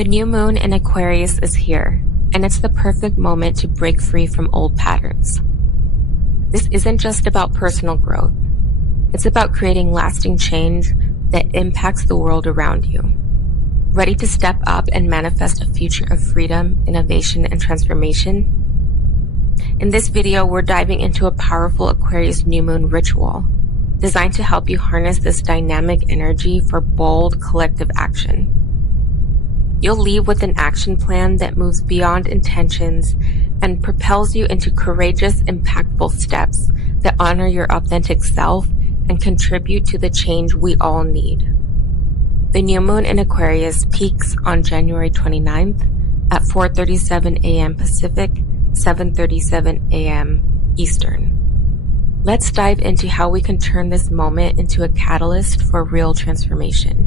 The new moon in Aquarius is here, and it's the perfect moment to break free from old patterns. This isn't just about personal growth. It's about creating lasting change that impacts the world around you. Ready to step up and manifest a future of freedom, innovation, and transformation? In this video, we're diving into a powerful Aquarius New Moon ritual designed to help you harness this dynamic energy for bold, collective action. You'll leave with an action plan that moves beyond intentions and propels you into courageous, impactful steps that honor your authentic self and contribute to the change we all need. The new moon in Aquarius peaks on January 29th at 4:37 a.m. Pacific, 7:37 a.m. Eastern. Let's dive into how we can turn this moment into a catalyst for real transformation.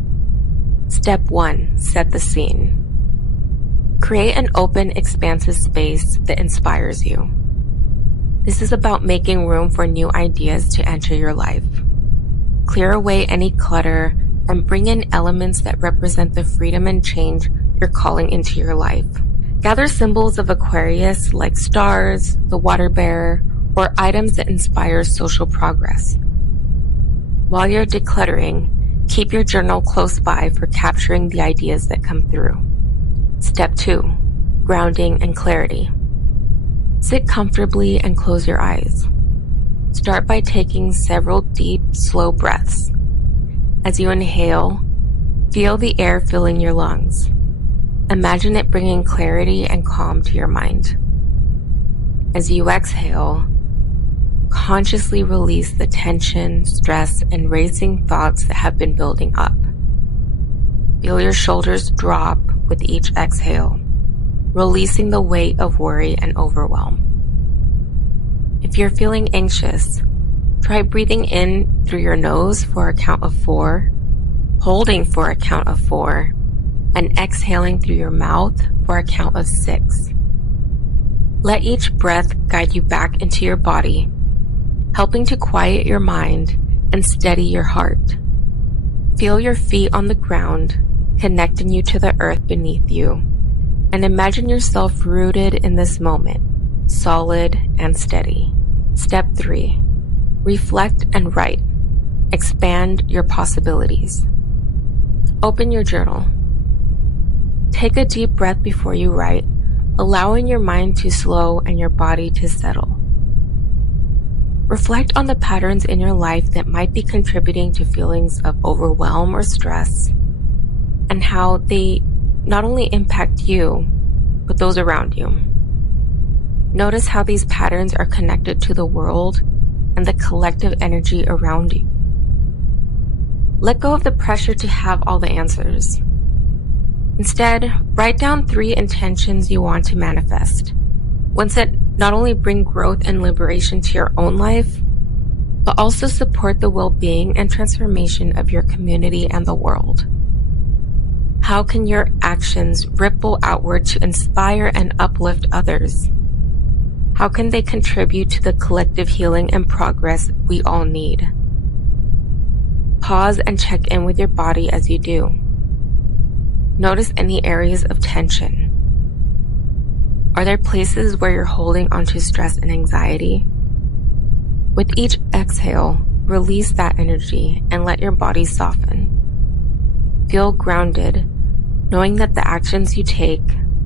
Step 1. Set the scene. Create an open, expansive space that inspires you. This is about making room for new ideas to enter your life. Clear away any clutter and bring in elements that represent the freedom and change you're calling into your life. Gather symbols of Aquarius like stars, the water bearer, or items that inspire social progress. While you're decluttering, keep your journal close by for capturing the ideas that come through. Step 2. Grounding and clarity. Sit comfortably and close your eyes. Start by taking several deep, slow breaths. As you inhale, feel the air filling your lungs. Imagine it bringing clarity and calm to your mind. As you exhale, consciously release the tension, stress, and racing thoughts that have been building up. Feel your shoulders drop with each exhale, releasing the weight of worry and overwhelm. If you're feeling anxious, try breathing in through your nose for a count of 4, holding for a count of 4, and exhaling through your mouth for a count of 6. Let each breath guide you back into your body, helping to quiet your mind and steady your heart. Feel your feet on the ground, connecting you to the earth beneath you, and imagine yourself rooted in this moment, solid and steady. Step 3. Reflect and write. Expand your possibilities. Open your journal. Take a deep breath before you write, allowing your mind to slow and your body to settle. Reflect on the patterns in your life that might be contributing to feelings of overwhelm or stress, and how they not only impact you, but those around you. Notice how these patterns are connected to the world and the collective energy around you. Let go of the pressure to have all the answers. Instead, write down 3 intentions you want to manifest. Ones that not only bring growth and liberation to your own life, but also support the well-being and transformation of your community and the world. How can your actions ripple outward to inspire and uplift others? How can they contribute to the collective healing and progress we all need? Pause and check in with your body as you do. Notice any areas of tension. Are there places where you're holding onto stress and anxiety? With each exhale, release that energy and let your body soften. Feel grounded, knowing that the actions you take,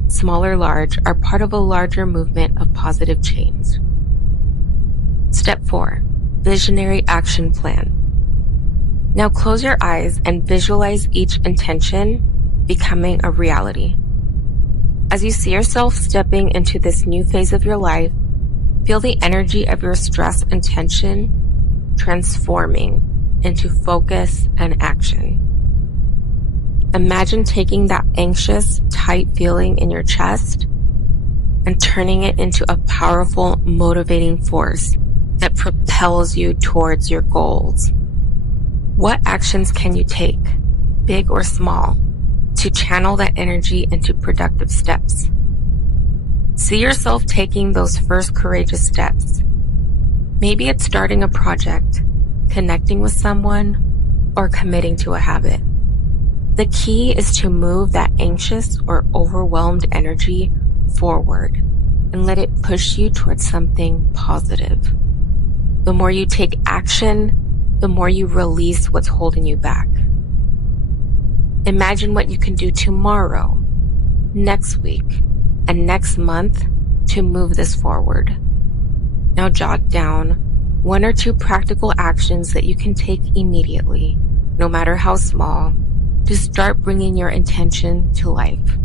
small or large, are part of a larger movement of positive change. Step 4. Visionary action plan. Now close your eyes and visualize each intention becoming a reality. As you see yourself stepping into this new phase of your life, feel the energy of your stress and tension transforming into focus and action. Imagine taking that anxious, tight feeling in your chest and turning it into a powerful, motivating force that propels you towards your goals. What actions can you take, big or small, to channel that energy into productive steps? See yourself taking those first courageous steps. Maybe it's starting a project, connecting with someone, or committing to a habit. The key is to move that anxious or overwhelmed energy forward and let it push you towards something positive. The more you take action, the more you release what's holding you back. Imagine what you can do tomorrow, next week, and next month to move this forward. Now jot down 1 or 2 practical actions that you can take immediately, no matter how small, to start bringing your intention to life.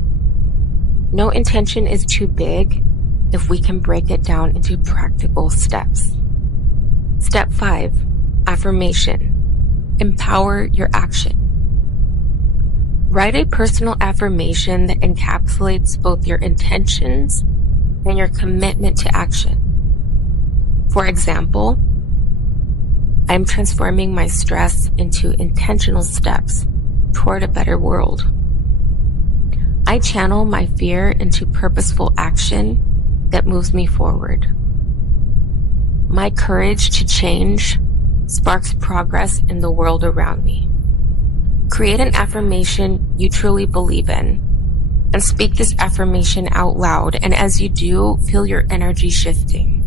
No intention is too big if we can break it down into practical steps. Step 5, affirmation. Empower your action. Write a personal affirmation that encapsulates both your intentions and your commitment to action. For example, I'm transforming my stress into intentional steps toward a better world. I channel my fear into purposeful action that moves me forward. My courage to change sparks progress in the world around me. Create an affirmation you truly believe in and speak this affirmation out loud. And as you do, feel your energy shifting.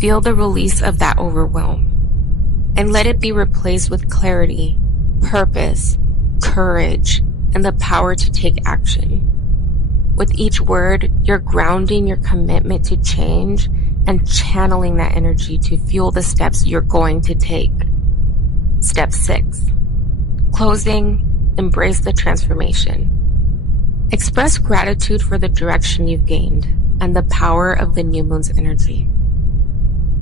Feel the release of that overwhelm and let it be replaced with clarity, purpose, courage, and the power to take action. With each word, you're grounding your commitment to change and channeling that energy to fuel the steps you're going to take. Step 6. Closing, embrace the transformation. Express gratitude for the direction you've gained and the power of the new moon's energy.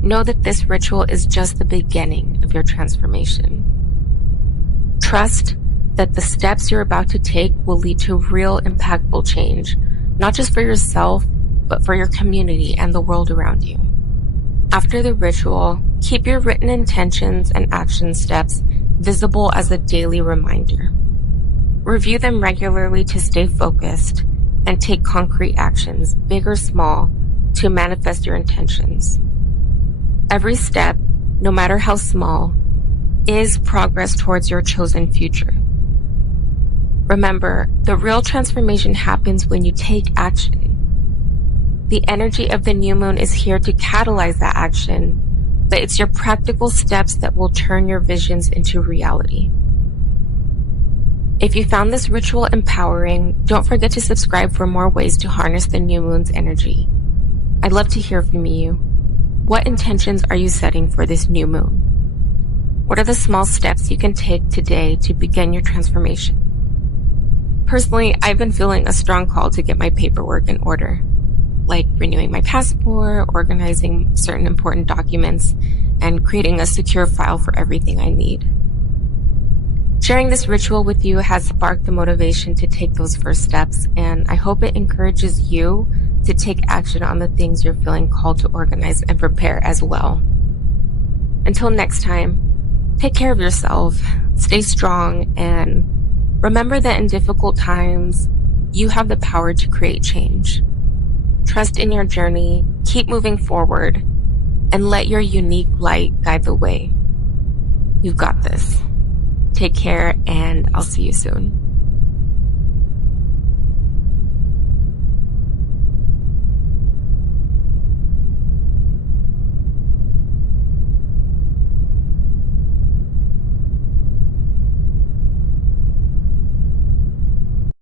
Know that this ritual is just the beginning of your transformation. Trust that the steps you're about to take will lead to real impactful change, not just for yourself, but for your community and the world around you. After the ritual, keep your written intentions and action steps visible as a daily reminder. Review them regularly to stay focused and take concrete actions, big or small, to manifest your intentions. Every step, no matter how small, is progress towards your chosen future. Remember, the real transformation happens when you take action. The energy of the new moon is here to catalyze that action, but it's your practical steps that will turn your visions into reality. If you found this ritual empowering, don't forget to subscribe for more ways to harness the new moon's energy. I'd love to hear from you. What intentions are you setting for this new moon? What are the small steps you can take today to begin your transformation? Personally, I've been feeling a strong call to get my paperwork in order, like renewing my passport, organizing certain important documents, and creating a secure file for everything I need. Sharing this ritual with you has sparked the motivation to take those first steps, and I hope it encourages you to take action on the things you're feeling called to organize and prepare as well. Until next time, take care of yourself, stay strong, and remember that in difficult times, you have the power to create change. Trust in your journey, keep moving forward, and let your unique light guide the way. You've got this. Take care, and I'll see you soon.